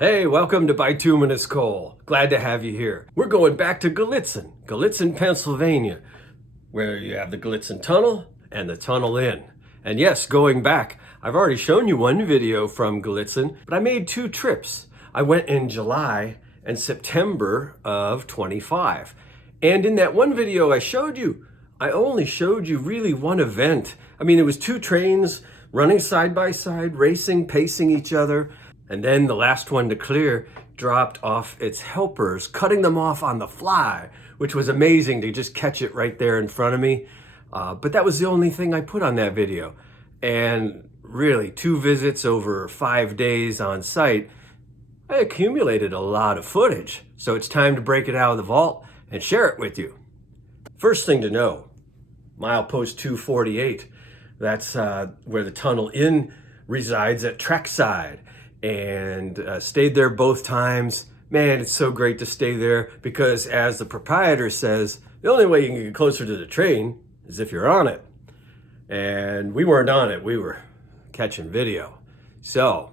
Hey, welcome to Bituminous Coal. Glad to have you here. We're going back to Gallitzin, Pennsylvania, where you have the Gallitzin Tunnel and the Tunnel Inn. And yes, going back, I've already shown you one video from Gallitzin, but I made two trips. I went in July and September of 25. And in that one video I showed you, I only showed you really one event. I mean, it was two trains running side by side, racing, pacing each other. And then the last one to clear dropped off its helpers, cutting them off on the fly, which was amazing to just catch it right there in front of me. But that was the only thing I put on that video. And really, 2 visits over 5 days on site, I accumulated a lot of footage. So it's time to break it out of the vault and share it with you. First thing to know, milepost 248, that's where the Tunnel Inn resides at Trackside. And stayed there both times. Man, it's so great to stay there because, as the proprietor says, the only way you can get closer to the train is if you're on it. And we weren't on it, we were catching video. So,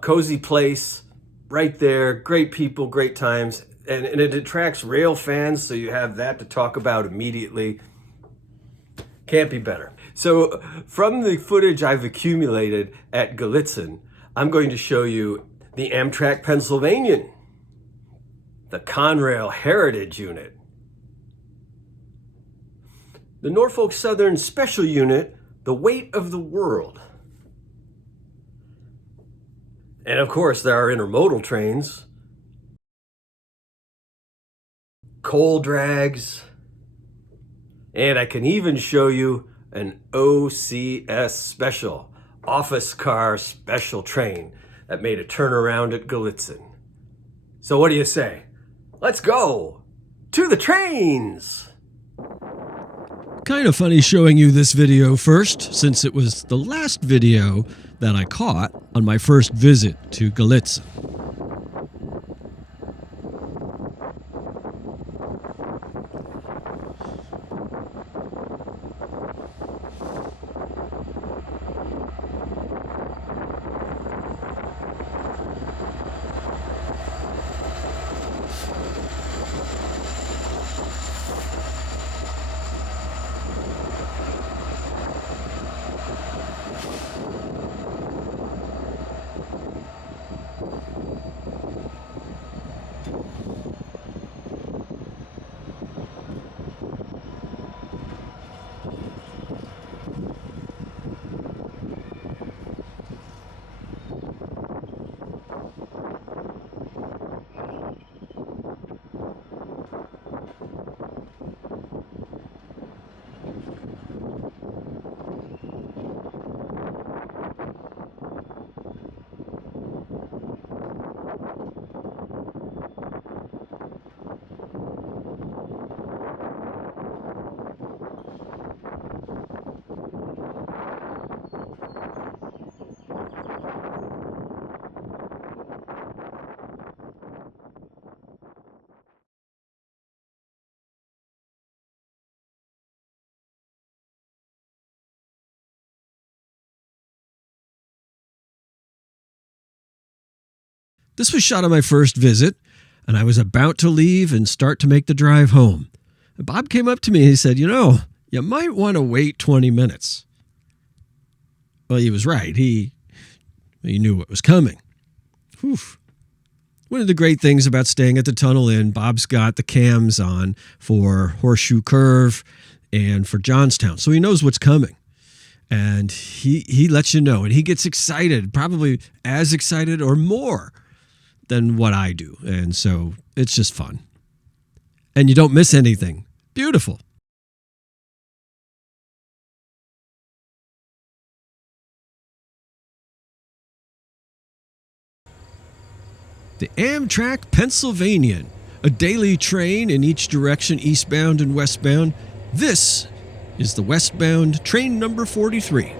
cozy place, right there, great people, great times, and it attracts rail fans, so you have that to talk about immediately. Can't be better. So, from the footage I've accumulated at Gallitzin, I'm going to show you the Amtrak Pennsylvanian, the Conrail Heritage Unit, the Norfolk Southern Special Unit, the Weight of the World. And of course, there are intermodal trains, coal drags, and I can even show you an OCS special. Office car special train that made a turnaround at Gallitzin. So what do you say? Let's go to the trains! Kind of funny showing you this video first, since it was the last video that I caught on my first visit to Gallitzin. This was shot on my first visit, and I was about to leave and start to make the drive home. And Bob came up to me and he said, you might want to wait 20 minutes. Well, he was right. He knew what was coming. Whew. One of the great things about staying at the Tunnel Inn, Bob's got the cams on for Horseshoe Curve and for Johnstown, so he knows what's coming. And he lets you know, and he gets excited, probably as excited or more than what I do. And so it's just fun. And you don't miss anything. Beautiful. The Amtrak Pennsylvanian, a daily train in each direction, eastbound and westbound. This is the westbound train number 43.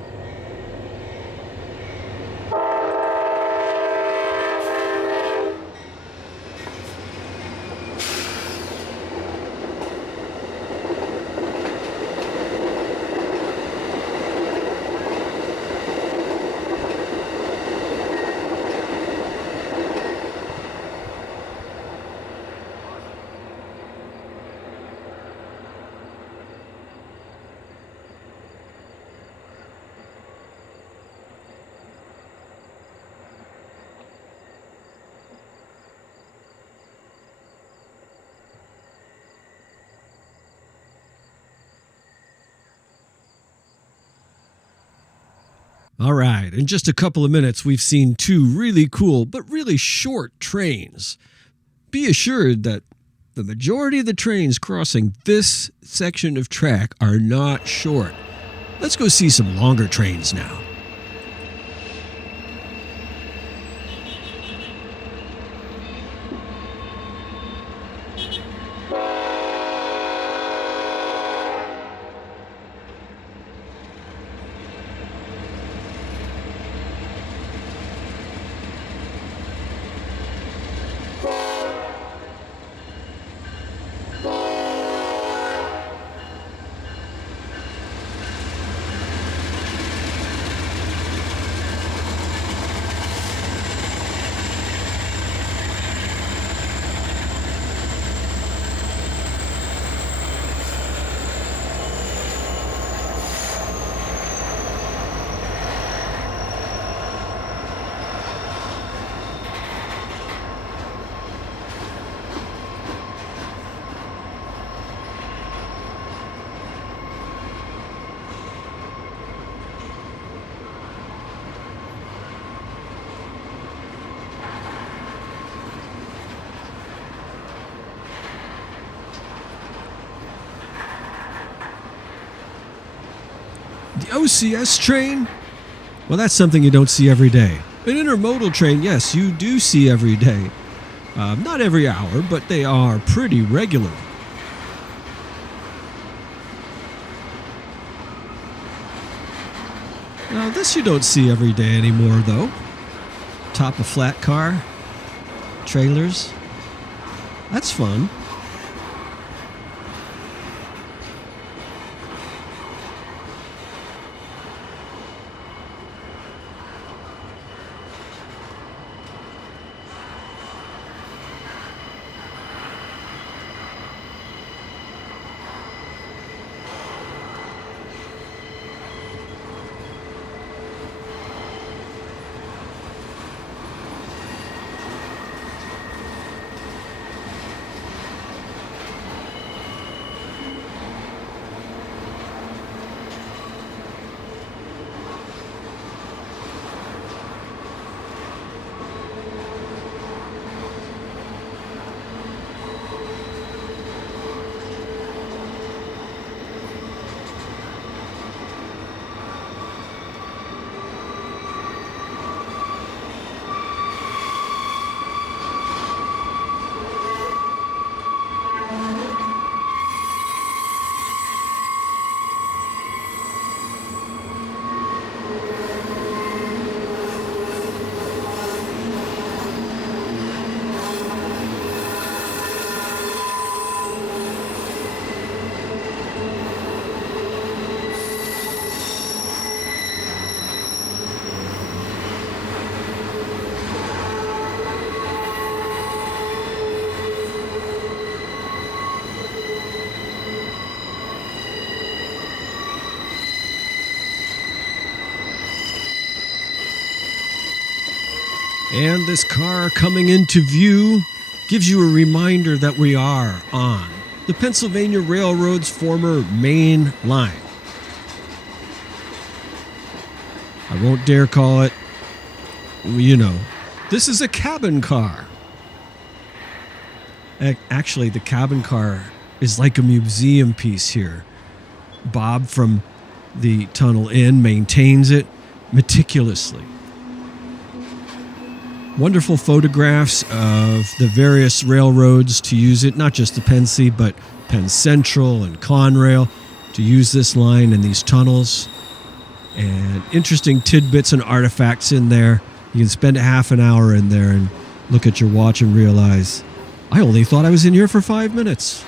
All right, in just a couple of minutes, we've seen two really cool but really short trains. Be assured that the majority of the trains crossing this section of track are not short. Let's go see some longer trains now. The OCS train? Well, that's something you don't see every day. An intermodal train, yes, you do see every day. Not every hour, but they are pretty regular. Now, this you don't see every day anymore, though. Top of flat car, trailers. That's fun. And this car coming into view gives you a reminder that we are on the Pennsylvania Railroad's former main line. I won't dare call it, this is a cabin car. Actually, the cabin car is like a museum piece here. Bob from the Tunnel Inn maintains it meticulously. Wonderful photographs of the various railroads to use it, not just the Penn but Penn Central and Conrail to use this line and these tunnels. And interesting tidbits and artifacts in there. You can spend a half an hour in there and look at your watch and realize, I only thought I was in here for 5 minutes.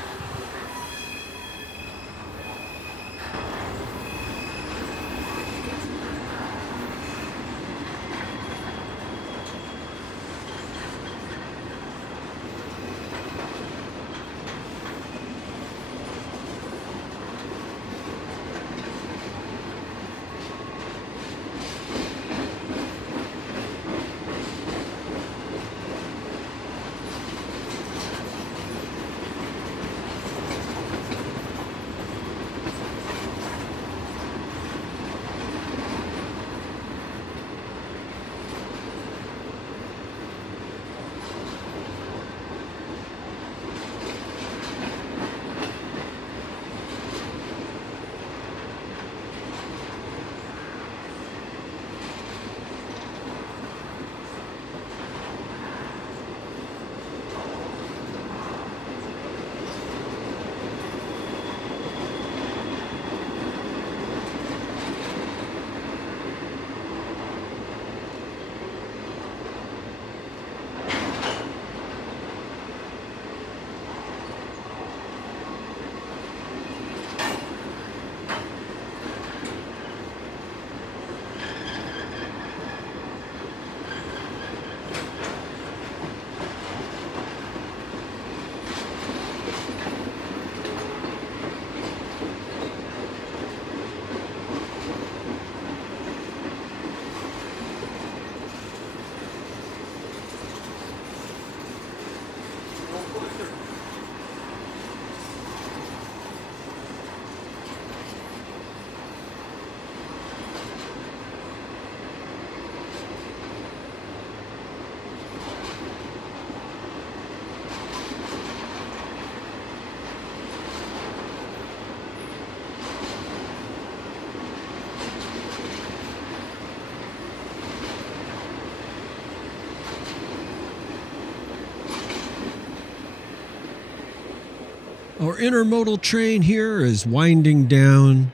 Our intermodal train here is winding down,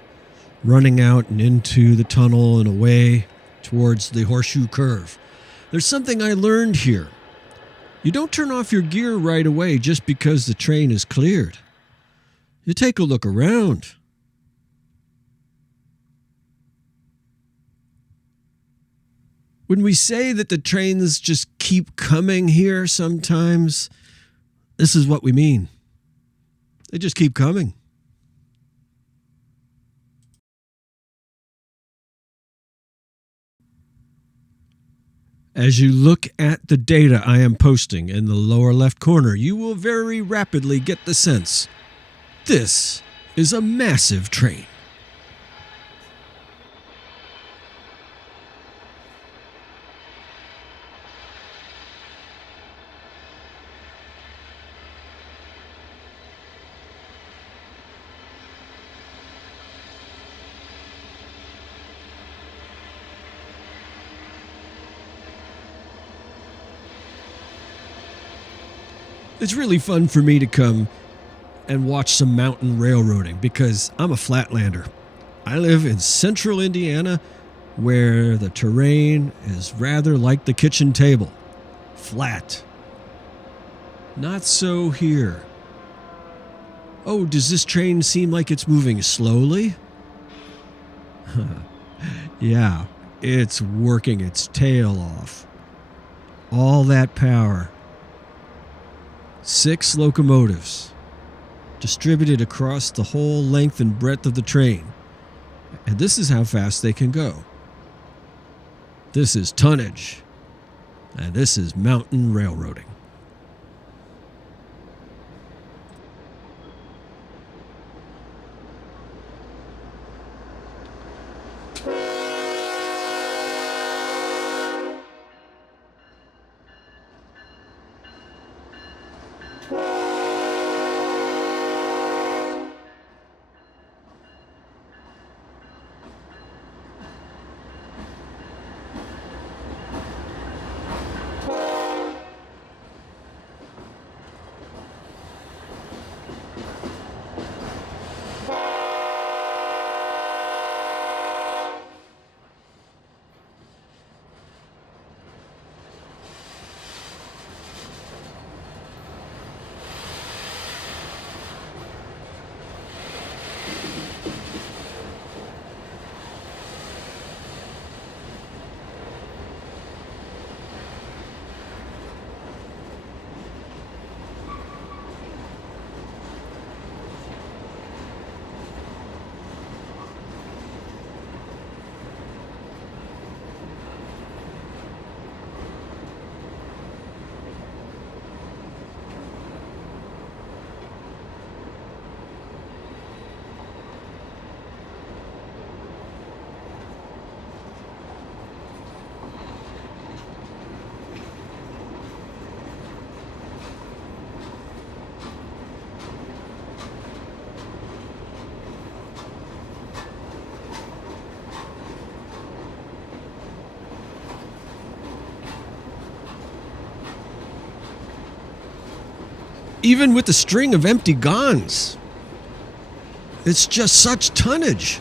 running out and into the tunnel and away towards the horseshoe curve. There's something I learned here. You don't turn off your gear right away just because the train is cleared. You take a look around. When we say that the trains just keep coming here sometimes, this is what we mean. They just keep coming. As you look at the data I am posting in the lower left corner, you will very rapidly get the sense this is a massive train. It's really fun for me to come and watch some mountain railroading because I'm a flatlander. I live in central Indiana where the terrain is rather like the kitchen table, flat. Not so here. Oh, does this train seem like it's moving slowly? Yeah, it's working its tail off. All that power. 6 locomotives distributed across the whole length and breadth of the train. And this is how fast they can go. This is tonnage. And this is mountain railroading. Even with the string of empty gongs, it's just such tonnage.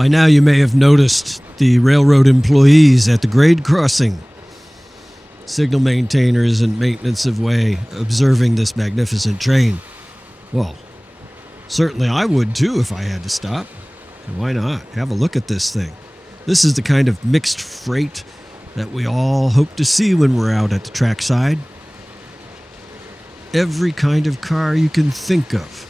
By now you may have noticed the railroad employees at the grade crossing, signal maintainers and maintenance of way, observing this magnificent train. Well, certainly I would too if I had to stop. And why not? Have a look at this thing. This is the kind of mixed freight that we all hope to see when we're out at the trackside. Every kind of car you can think of.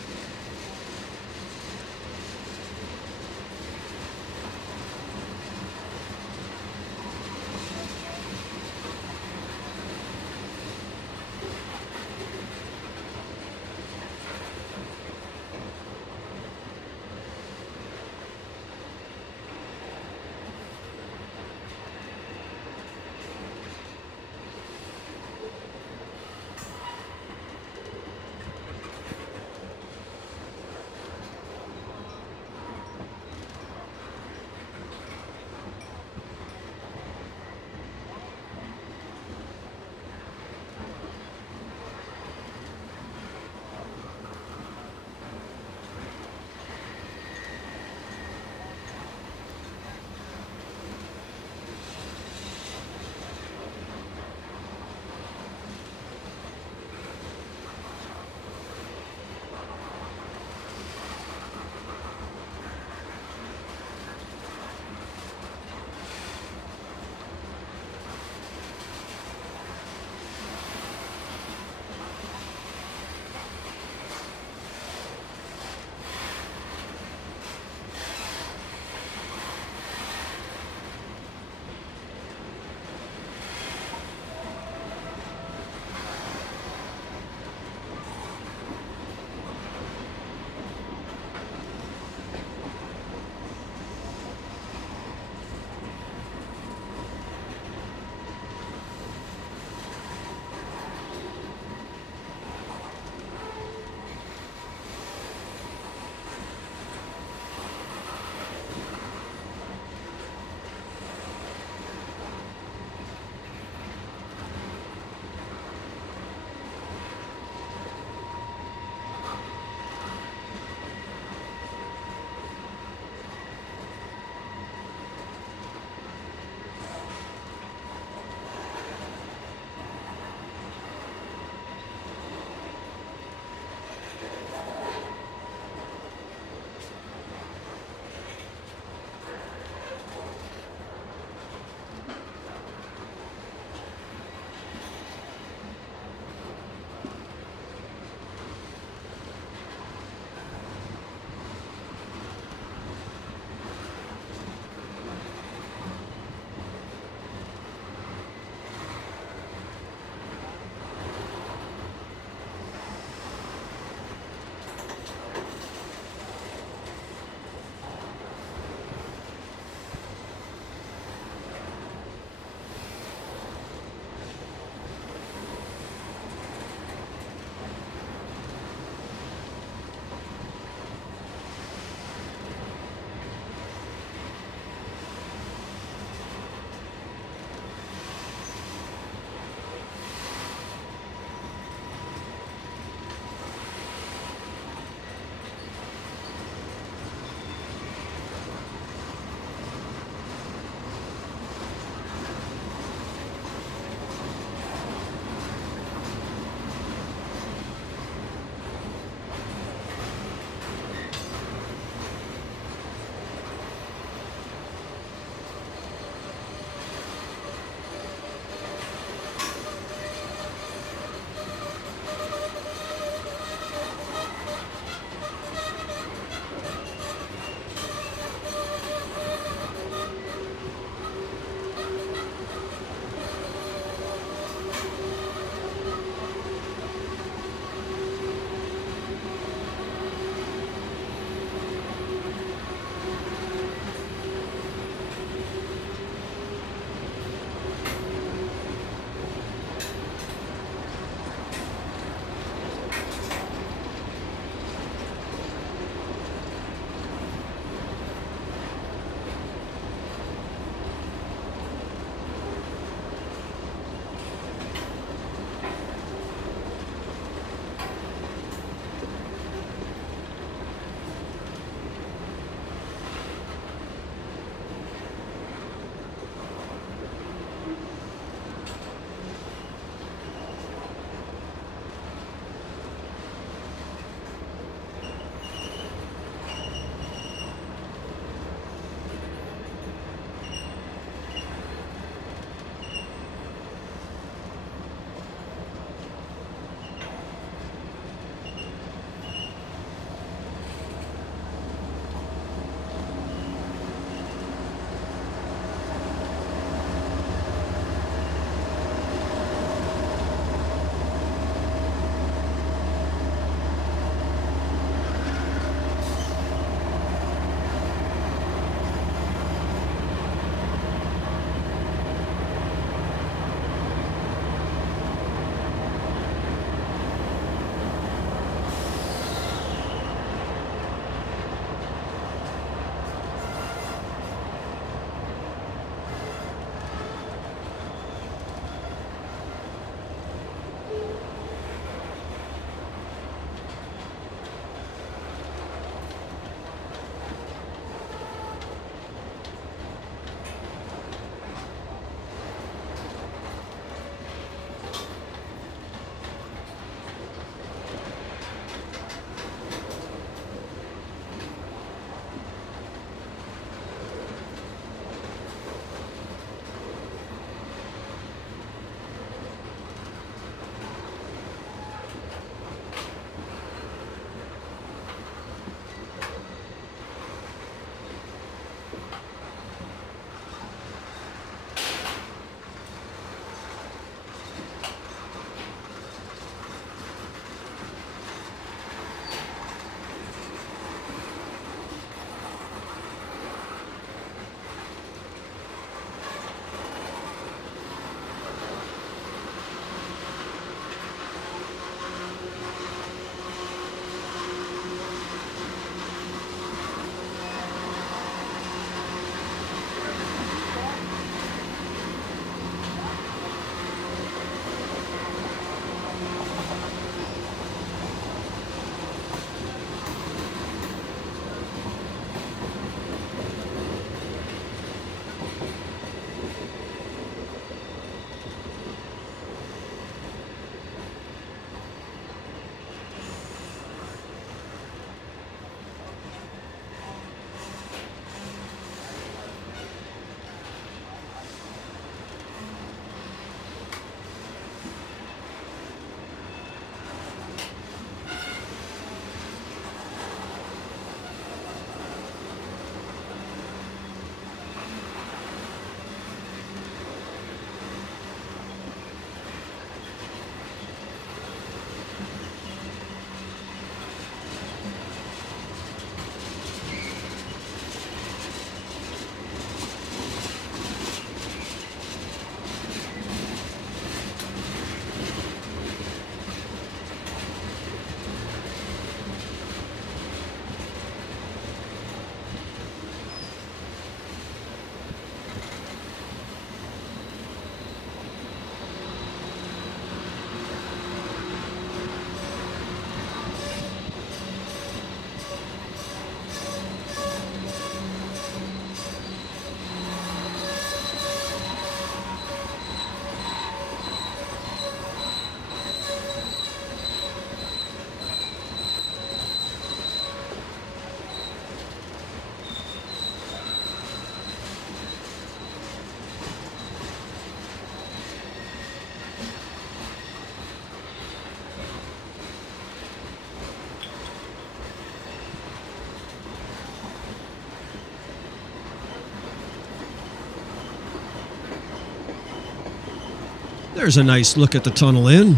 There's a nice look at the tunnel in.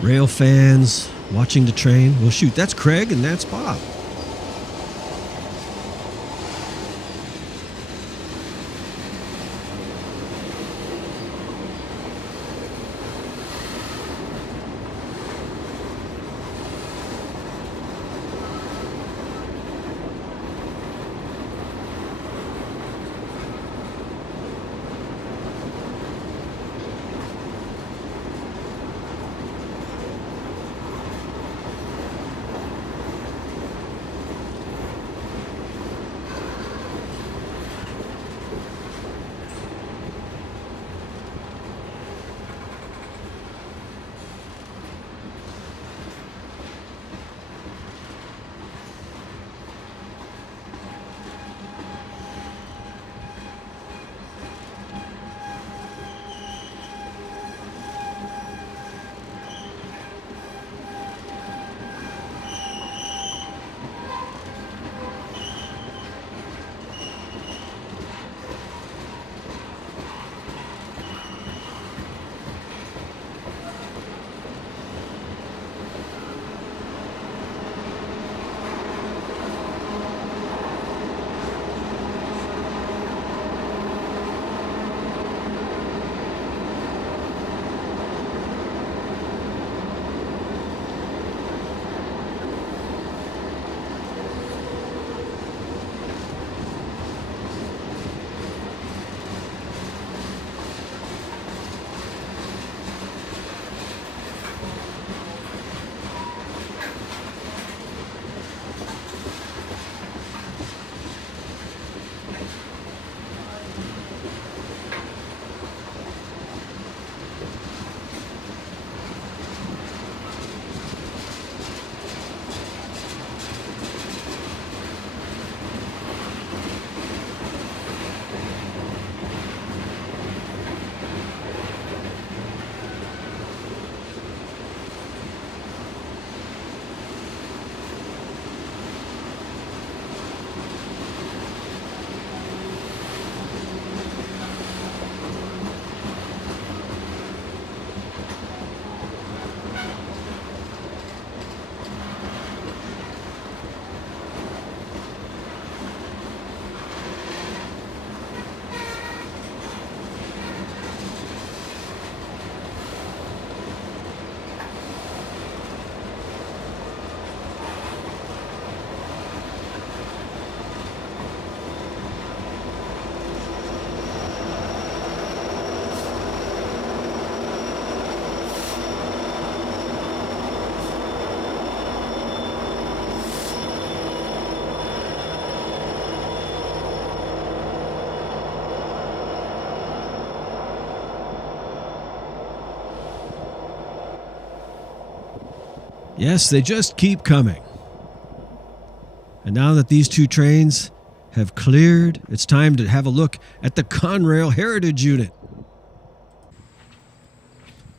Rail fans watching the train. Well, shoot, that's Craig and that's Bob. Yes, they just keep coming. And now that these two trains have cleared, it's time to have a look at the Conrail Heritage Unit.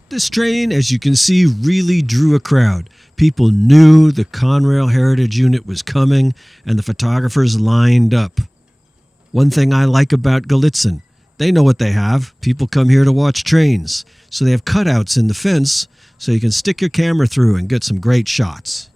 This train, as you can see, really drew a crowd. People knew the Conrail Heritage Unit was coming, and the photographers lined up. One thing I like about Gallitzin, they know what they have. People come here to watch trains. So they have cutouts in the fence so you can stick your camera through and get some great shots.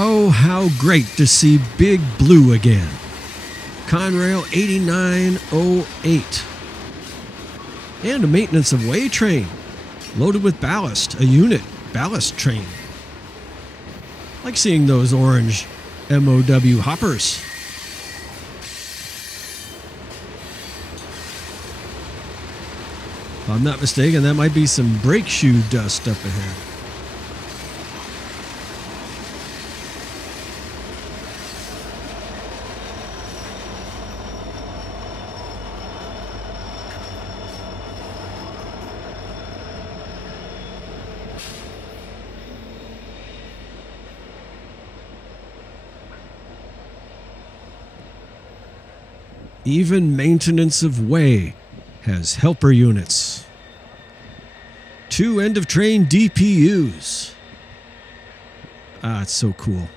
Oh, how great to see Big Blue again. Conrail 8908. And a maintenance of way train, loaded with ballast, a unit ballast train. Like seeing those orange MOW hoppers. If I'm not mistaken, that might be some brake shoe dust up ahead. Even maintenance of way has helper units. 2 end-of-train DPUs. Ah, it's so cool.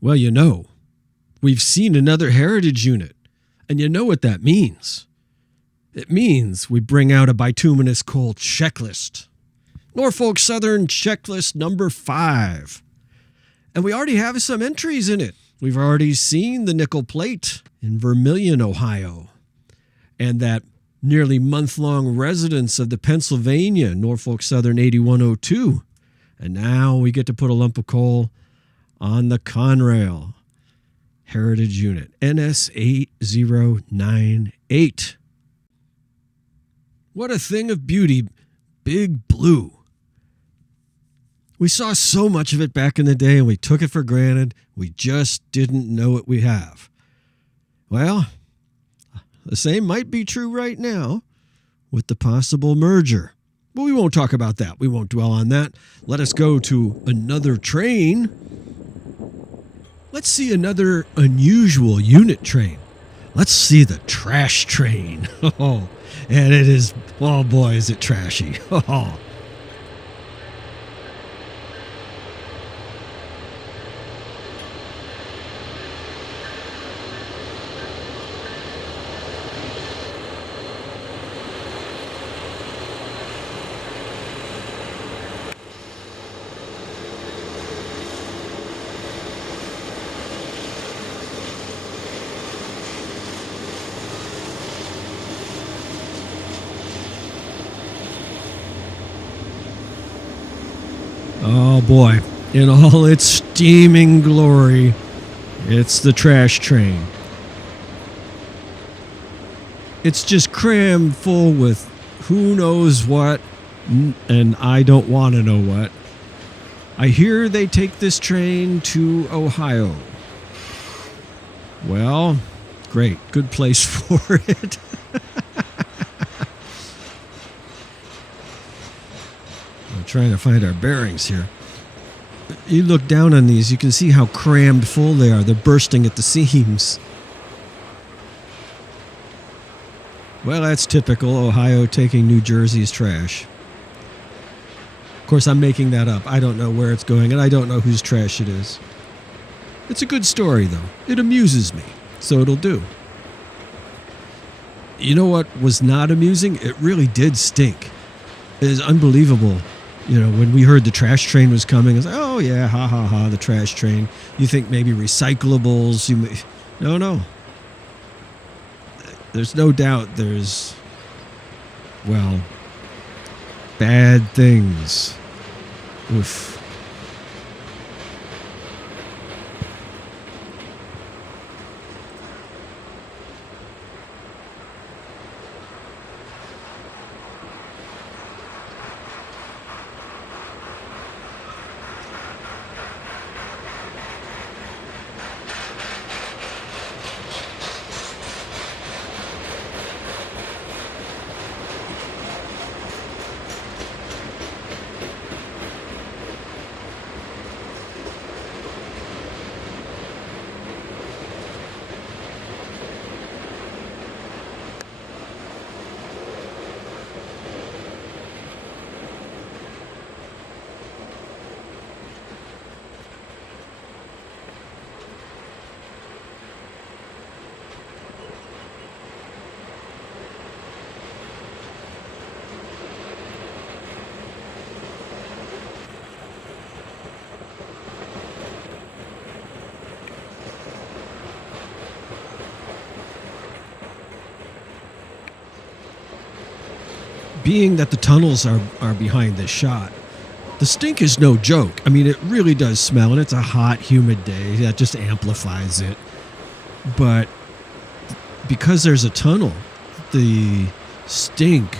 Well, you know, we've seen another heritage unit, and you know what that means. It means we bring out a bituminous coal checklist. Norfolk Southern checklist number 5. And we already have some entries in it. We've already seen the nickel plate in Vermilion, Ohio, and that nearly month-long residence of the Pennsylvania, Norfolk Southern 8102. And now we get to put a lump of coal on the Conrail heritage unit, NS 8098. What a thing of beauty, Big Blue. We saw so much of it back in the day and we took it for granted. We just didn't know what we have. Well, the same might be true right now with the possible merger. But we won't talk about that. We won't dwell on that. Let us go to another train. Let's see another unusual unit train. Let's see the trash train. Oh, and it is, oh boy, is it trashy. Oh. Oh boy, in all its steaming glory, it's the trash train. It's just crammed full with who knows what, and I don't want to know what. I hear they take this train to Ohio. Well, great, good place for it. Trying to find our bearings here. You look down on these, you can see how crammed full they are. They're bursting at the seams. Well, that's typical Ohio taking New Jersey's trash. Of course, I'm making that up. I don't know where it's going, and I don't know whose trash it is. It's a good story, though. It amuses me, so it'll do. You know what was not amusing? It really did stink. It is unbelievable. You know, when we heard the trash train was coming, it's like, oh yeah, ha ha ha, the trash train. You think maybe recyclables. No. There's no doubt there's, well, bad things. Oof. being that the tunnels are behind this shot, the stink is no joke. I mean, it really does smell, and it's a hot, humid day. That just amplifies it. But because there's a tunnel, the stink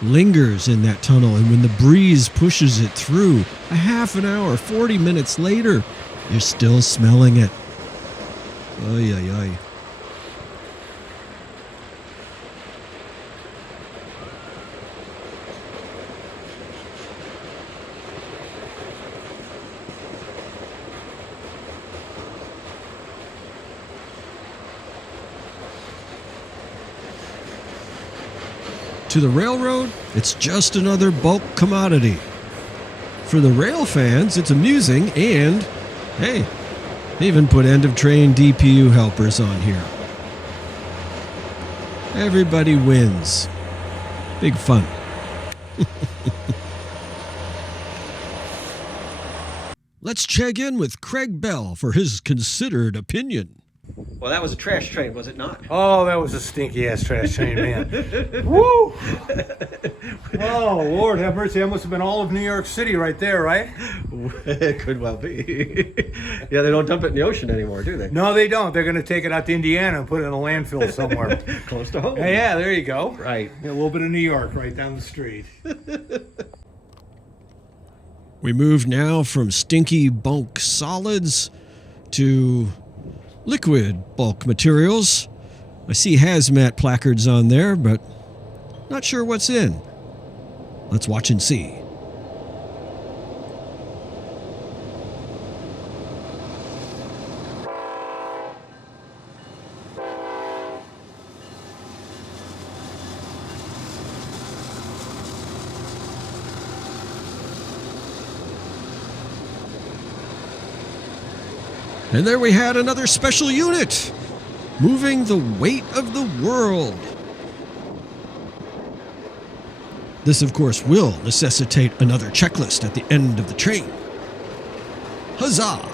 lingers in that tunnel, and when the breeze pushes it through, a half an hour, 40 minutes later, you're still smelling it. Oy, oy, oy. To the railroad, it's just another bulk commodity. For the rail fans, it's amusing, and, hey, they even put end-of-train DPU helpers on here. Everybody wins. Big fun. Let's check in with Craig Bell for his considered opinion. Well, that was a trash train, was it not? Oh, that was a stinky ass trash train, man. Woo! Oh, Lord have mercy. That must have been all of New York City right there, right? It could well be. Yeah, they don't dump it in the ocean anymore, do they? No, they don't. They're going to take it out to Indiana and put it in a landfill somewhere. Close to home. Yeah, there you go. Right. A little bit of New York right down the street. We move now from stinky bulk solids to liquid bulk materials. I see hazmat placards on there, but not sure what's in. Let's watch and see. And there we had another special unit, moving the weight of the world. This, of course, will necessitate another checklist at the end of the train. Huzzah!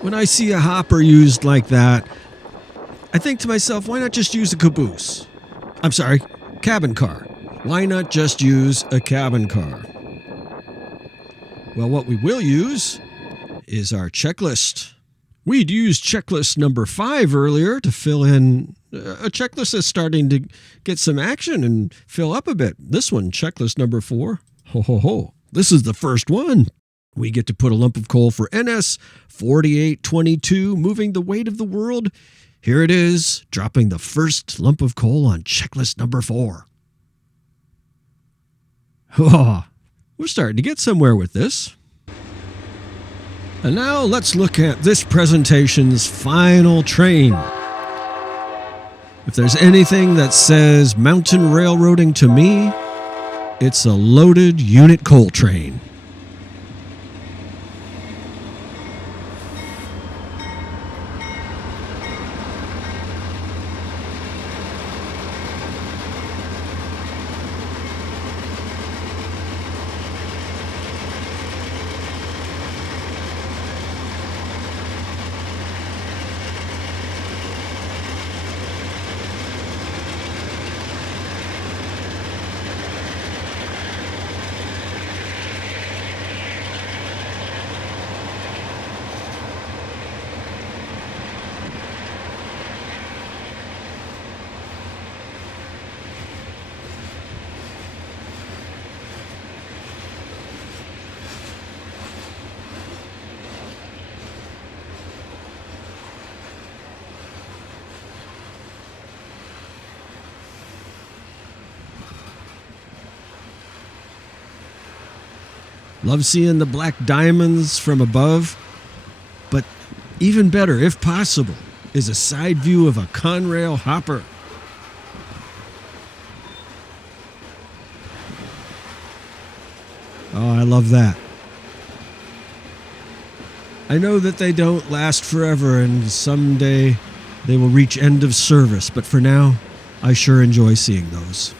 When I see a hopper used like that, I think to myself, why not just use a caboose? I'm sorry, cabin car. Why not just use a cabin car? Well, what we will use is our checklist. We'd used checklist number 5 earlier to fill in a checklist that's starting to get some action and fill up a bit. This one, checklist number 4, ho, ho, ho. This is the first one. We get to put a lump of coal for NS 4822, moving the weight of the world. Here it is, dropping the first lump of coal on checklist number 4. Oh, we're starting to get somewhere with this. And now let's look at this presentation's final train. If there's anything that says mountain railroading to me, it's a loaded unit coal train. Love seeing the black diamonds from above, but even better, if possible, is a side view of a Conrail hopper. Oh, I love that. I know that they don't last forever and someday they will reach end of service, but for now, I sure enjoy seeing those.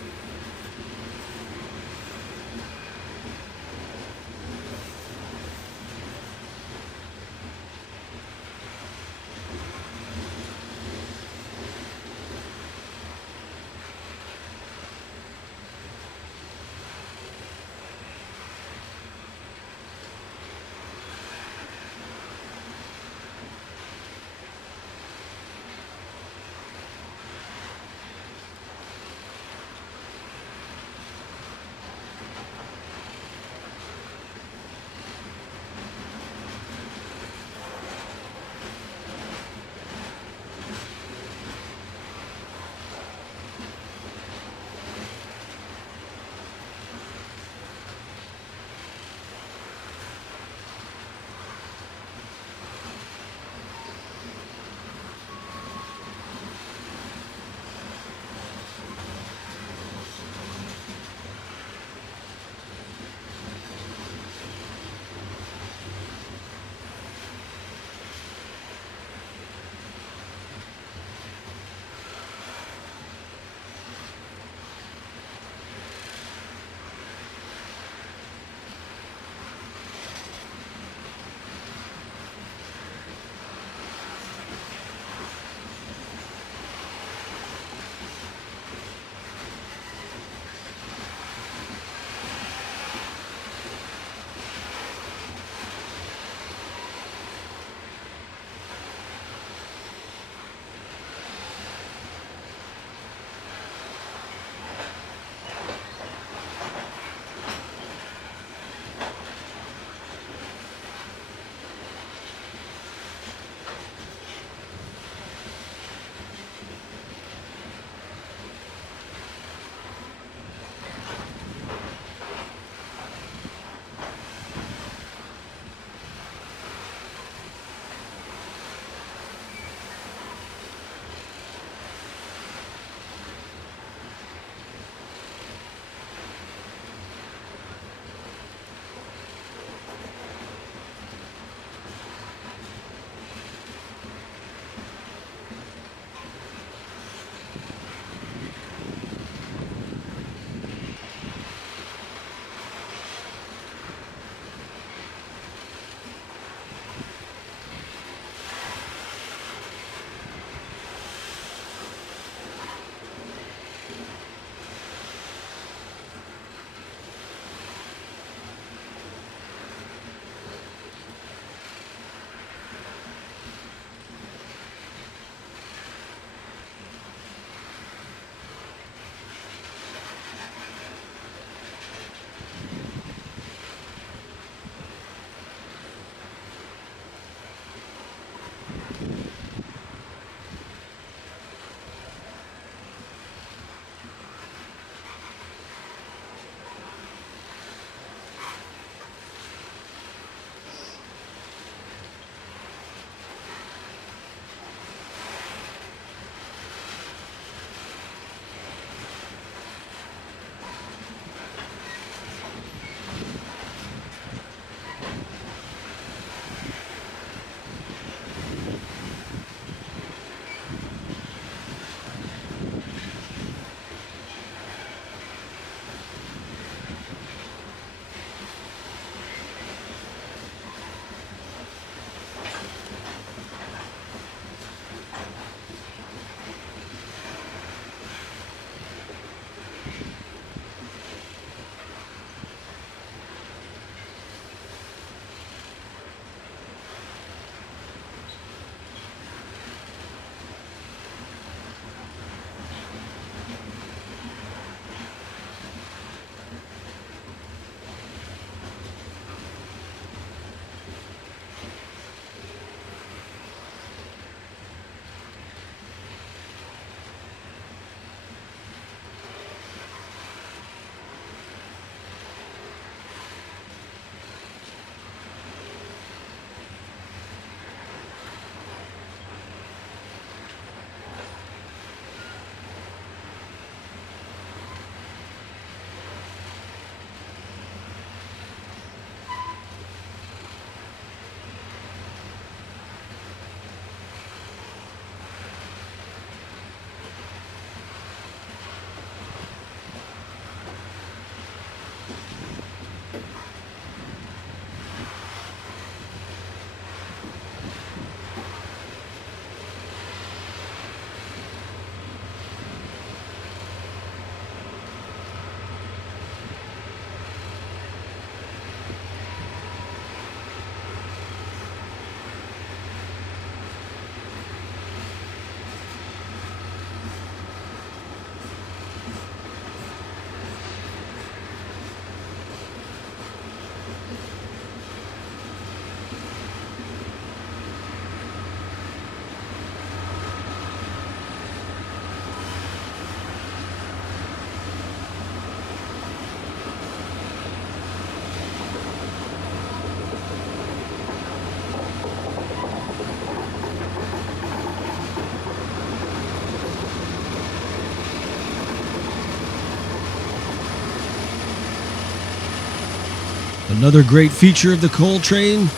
Another great feature of the coal train,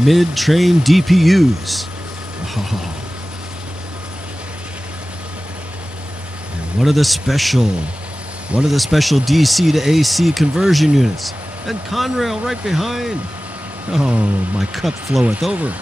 mid-train DPUs. Oh. And one of the special DC to AC conversion units. And Conrail right behind. Oh, my cup floweth over.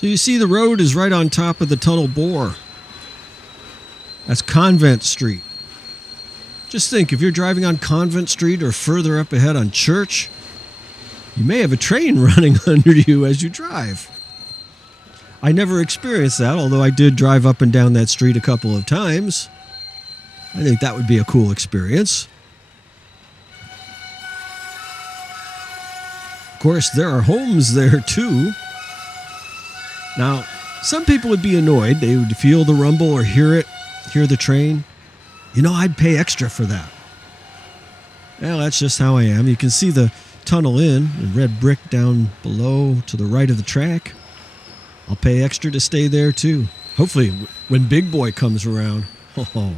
So you see the road is right on top of the tunnel bore. That's Convent Street. Just think, if you're driving on Convent Street or further up ahead on Church, you may have a train running under you as you drive. I never experienced that, although I did drive up and down that street a couple of times. I think that would be a cool experience. Of course, there are homes there too. Now, some people would be annoyed. They would feel the rumble or hear the train. You know, I'd pay extra for that. Well, that's just how I am. You can see the tunnel in red brick down below to the right of the track. I'll pay extra to stay there too. Hopefully, when Big Boy comes around. Oh.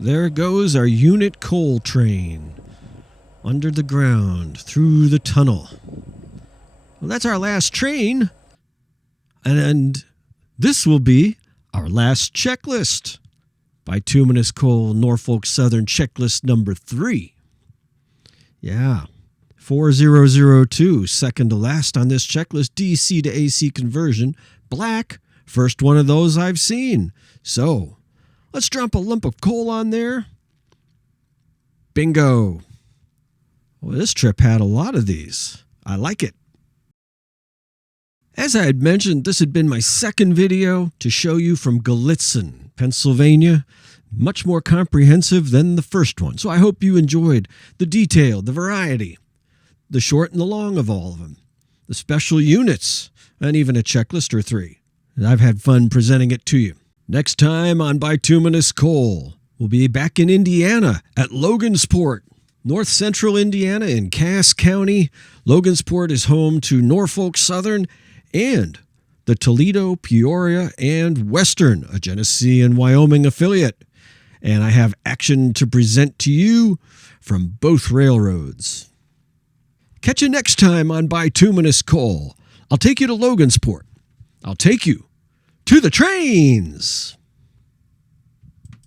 There goes our unit coal train. Under the ground, through the tunnel. Well, that's our last train. And this will be our last checklist. Bituminous coal, Norfolk Southern checklist number 3. Yeah, 4002, second to last on this checklist, DC to AC conversion, black, first one of those I've seen. So, let's drop a lump of coal on there. Bingo. Well, this trip had a lot of these. I like it. As I had mentioned, this had been my second video to show you from Gallitzin, Pennsylvania. Much more comprehensive than the first one. So I hope you enjoyed the detail, the variety, the short and the long of all of them, the special units, and even a checklist or 3. And I've had fun presenting it to you. Next time on Bituminous Coal, we'll be back in Indiana at Logansport, north central Indiana in Cass County. Logansport is home to Norfolk Southern and the Toledo, Peoria, and Western, a Genesee and Wyoming affiliate. And I have action to present to you from both railroads. Catch you next time on Bituminous Coal. I'll take you to Logansport. I'll take you to the trains.